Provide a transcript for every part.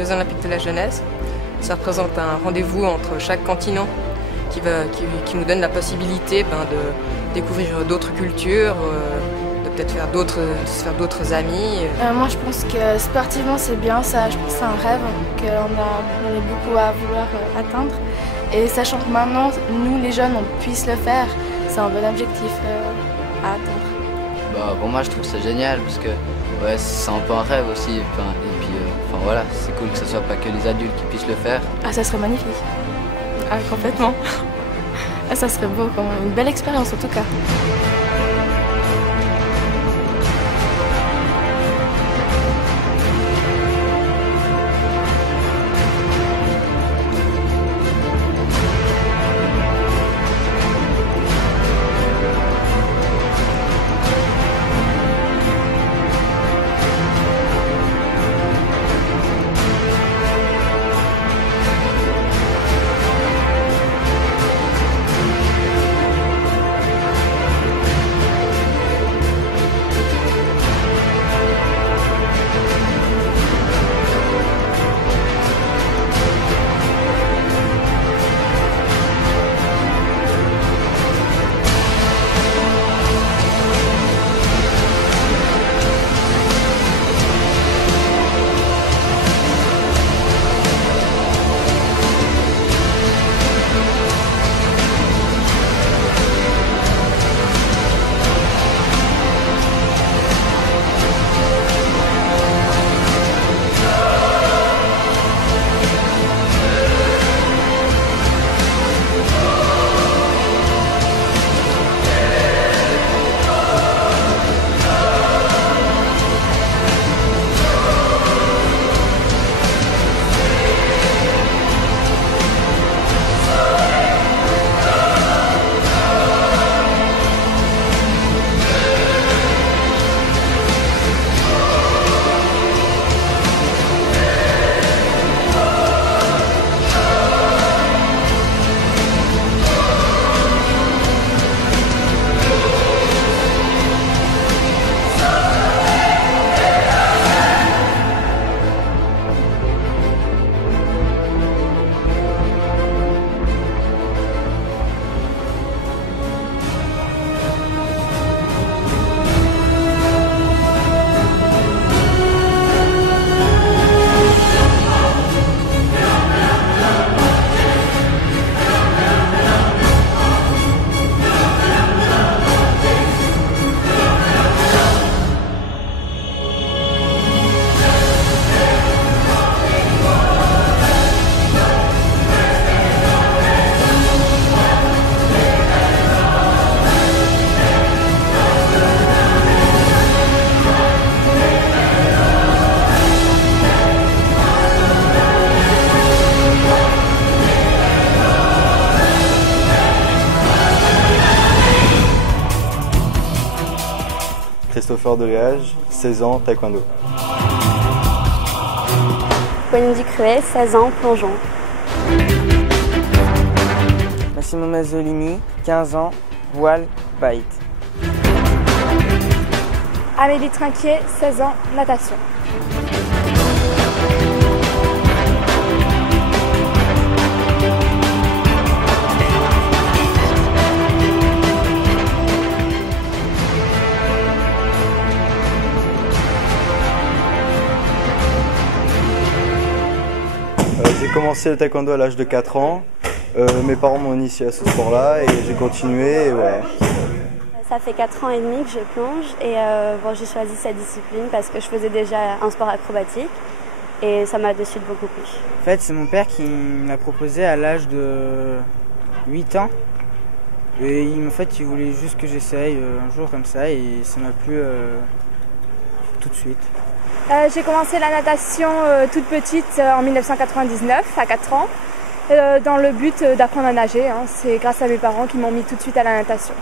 Jeux Olympiques de la Jeunesse. Ça représente un rendez-vous entre chaque continent qui nous donne la possibilité de découvrir d'autres cultures, de peut-être se faire d'autres amis. Moi je pense que sportivement c'est bien, je pense que c'est un rêve qu'on est beaucoup à vouloir atteindre. Et sachant que maintenant, nous les jeunes, on puisse le faire, c'est un bon objectif à atteindre. Pour moi je trouve ça génial parce que ouais, c'est un peu un rêve aussi. Et puis voilà, c'est cool que ce soit pas que les adultes qui puissent le faire. Ah, ça serait magnifique. Ah, complètement. Ah, ça serait beau, quand même. Une belle expérience en tout cas. Christopher Deléage, 16 ans, taekwondo. Wendy Cruet, 16 ans, plongeon. Massimo Mazzolini, 15 ans, voile, bite. Amélie Trinquier, 16 ans, natation. J'ai commencé le taekwondo à l'âge de 4 ans. Mes parents m'ont initié à ce sport-là et j'ai continué. Et voilà. Ça fait 4 ans et demi que je plonge et j'ai choisi cette discipline parce que je faisais déjà un sport acrobatique et ça m'a de suite beaucoup plu. En fait, c'est mon père qui me l'a proposé à l'âge de 8 ans. Et il voulait juste que j'essaye un jour comme ça et ça m'a plu tout de suite. J'ai commencé la natation toute petite en 1999, à 4 ans, dans le but d'apprendre à nager. C'est grâce à mes parents qui m'ont mis tout de suite à la natation.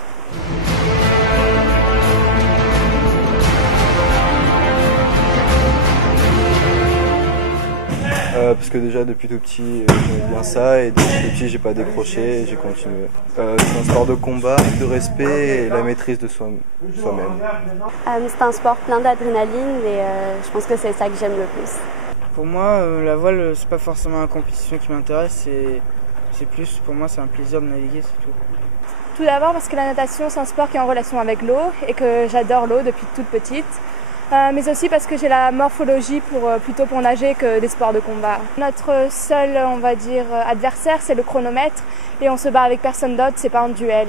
Parce que déjà depuis tout petit j'aimais bien ça et depuis tout petit j'ai pas décroché et j'ai continué. C'est un sport de combat, de respect et la maîtrise de soi-même. C'est un sport plein d'adrénaline et je pense que c'est ça que j'aime le plus. Pour moi, la voile, c'est pas forcément une compétition qui m'intéresse, c'est plus, pour moi, c'est un plaisir de naviguer, c'est tout. Tout d'abord parce que la natation, c'est un sport qui est en relation avec l'eau et que j'adore l'eau depuis toute petite. Mais aussi parce que j'ai la morphologie plutôt pour nager que des sports de combat. Notre seul, on va dire, adversaire, c'est le chronomètre et on se bat avec personne d'autre, c'est pas un duel.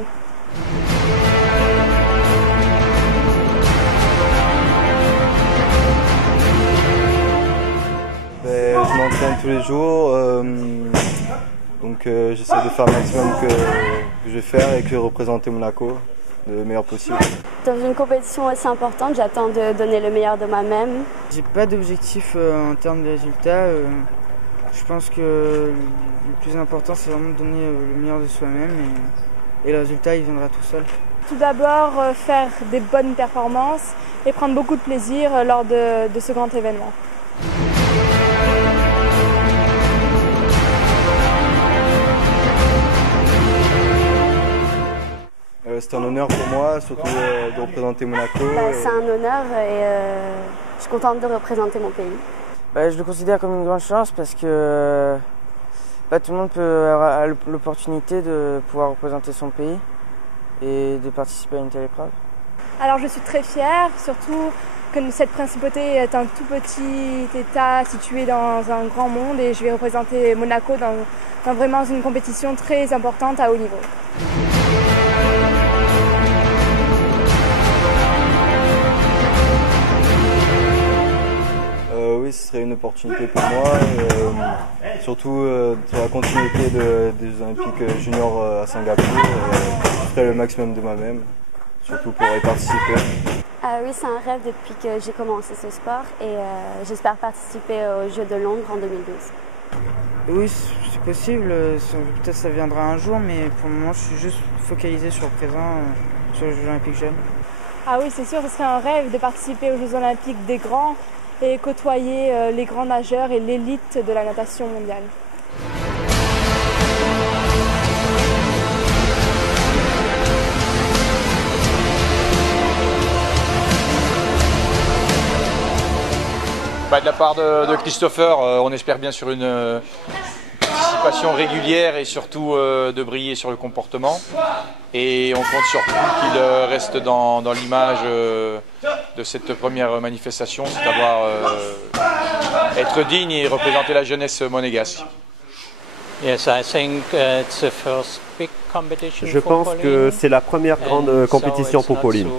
Je m'entraîne tous les jours, donc j'essaie de faire le maximum que je vais faire et que représenter Monaco le meilleur possible. Dans une compétition aussi importante, j'attends de donner le meilleur de moi-même. J'ai pas d'objectif en termes de résultats. Je pense que le plus important, c'est vraiment de donner le meilleur de soi-même et le résultat, il viendra tout seul. Tout d'abord, faire des bonnes performances et prendre beaucoup de plaisir lors de ce grand événement. C'est un honneur pour moi, surtout de représenter Monaco. C'est un honneur et je suis contente de représenter mon pays. Je le considère comme une grande chance parce que tout le monde peut avoir l'opportunité de pouvoir représenter son pays et de participer à une telle épreuve. Alors je suis très fière, surtout que cette principauté est un tout petit état situé dans un grand monde et je vais représenter Monaco dans vraiment une compétition très importante à haut niveau. Oui, ce serait une opportunité pour moi, surtout sur la continuité des Jeux Olympiques juniors à Singapour. Je ferai le maximum de moi-même, surtout pour y participer. Oui, c'est un rêve depuis que j'ai commencé ce sport et j'espère participer aux Jeux de Londres en 2012. Oui, c'est possible, peut-être ça viendra un jour, mais pour le moment je suis juste focalisé sur le présent, sur les Jeux Olympiques jeunes. Ah oui, c'est sûr, ce serait un rêve de participer aux Jeux Olympiques des grands et côtoyer les grands nageurs et l'élite de la natation mondiale. De la part de Christopher, on espère bien sur une participation régulière et surtout de briller sur le comportement. Et on compte surtout qu'il reste dans l'image de cette première manifestation, c'est-à-dire être digne et représenter la jeunesse monégasque. Je pense que c'est la première grande compétition pour Pauline.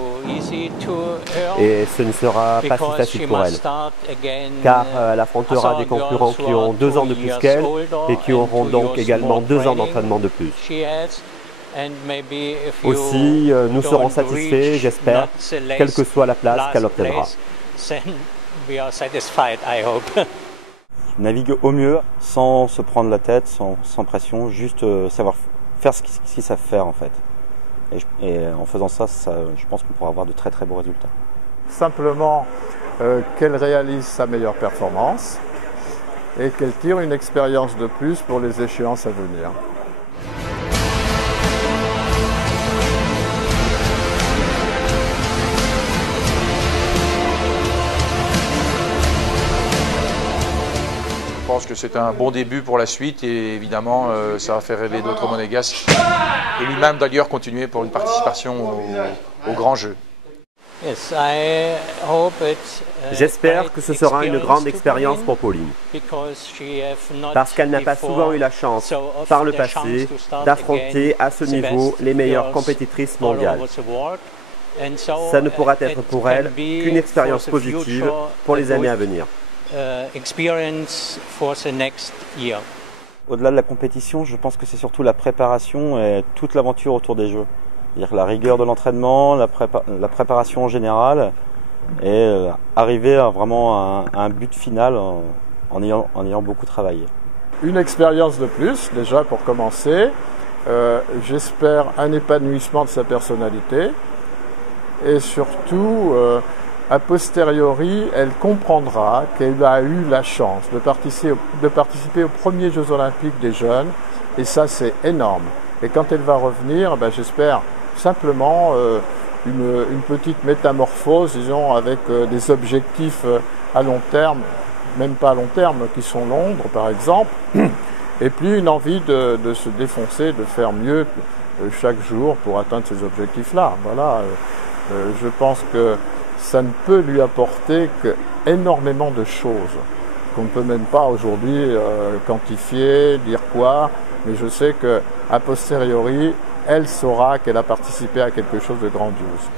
Et ce ne sera pas si facile pour elle, car elle affrontera des concurrents qui ont 2 ans de plus qu'elle et qui auront donc également 2 ans d'entraînement de plus. Aussi, nous serons satisfaits, j'espère, quelle que soit la place qu'elle obtiendra. Navigue au mieux, sans se prendre la tête, sans pression, juste savoir faire ce qu'ils savent faire en fait. Et en faisant ça, je pense qu'on pourra avoir de très très beaux résultats. Simplement qu'elle réalise sa meilleure performance et qu'elle tire une expérience de plus pour les échéances à venir. Je pense que c'est un bon début pour la suite et évidemment ça va faire rêver d'autres monégasques et lui-même d'ailleurs continuer pour une participation au grand jeu. J'espère que ce sera une grande expérience pour Pauline, parce qu'elle n'a pas souvent eu la chance, par le passé, d'affronter à ce niveau les meilleures compétitrices mondiales. Ça ne pourra être pour elle qu'une expérience positive pour les années à venir. Au-delà de la compétition, je pense que c'est surtout la préparation et toute l'aventure autour des Jeux. C'est-à-dire la rigueur de l'entraînement, la préparation en général et arriver vraiment à un but final en ayant beaucoup travaillé. Une expérience de plus, déjà pour commencer. J'espère un épanouissement de sa personnalité et surtout a posteriori, elle comprendra qu'elle a eu la chance de participer aux premiers Jeux Olympiques des jeunes, et ça c'est énorme. Et quand elle va revenir, j'espère simplement une petite métamorphose, disons, avec des objectifs à long terme même pas à long terme, qui sont Londres par exemple, et puis une envie de se défoncer, de faire mieux chaque jour pour atteindre ces objectifs-là. Voilà, je pense que ça ne peut lui apporter qu'énormément de choses qu'on ne peut même pas aujourd'hui quantifier, dire quoi, mais je sais qu'a posteriori, elle saura qu'elle a participé à quelque chose de grandiose.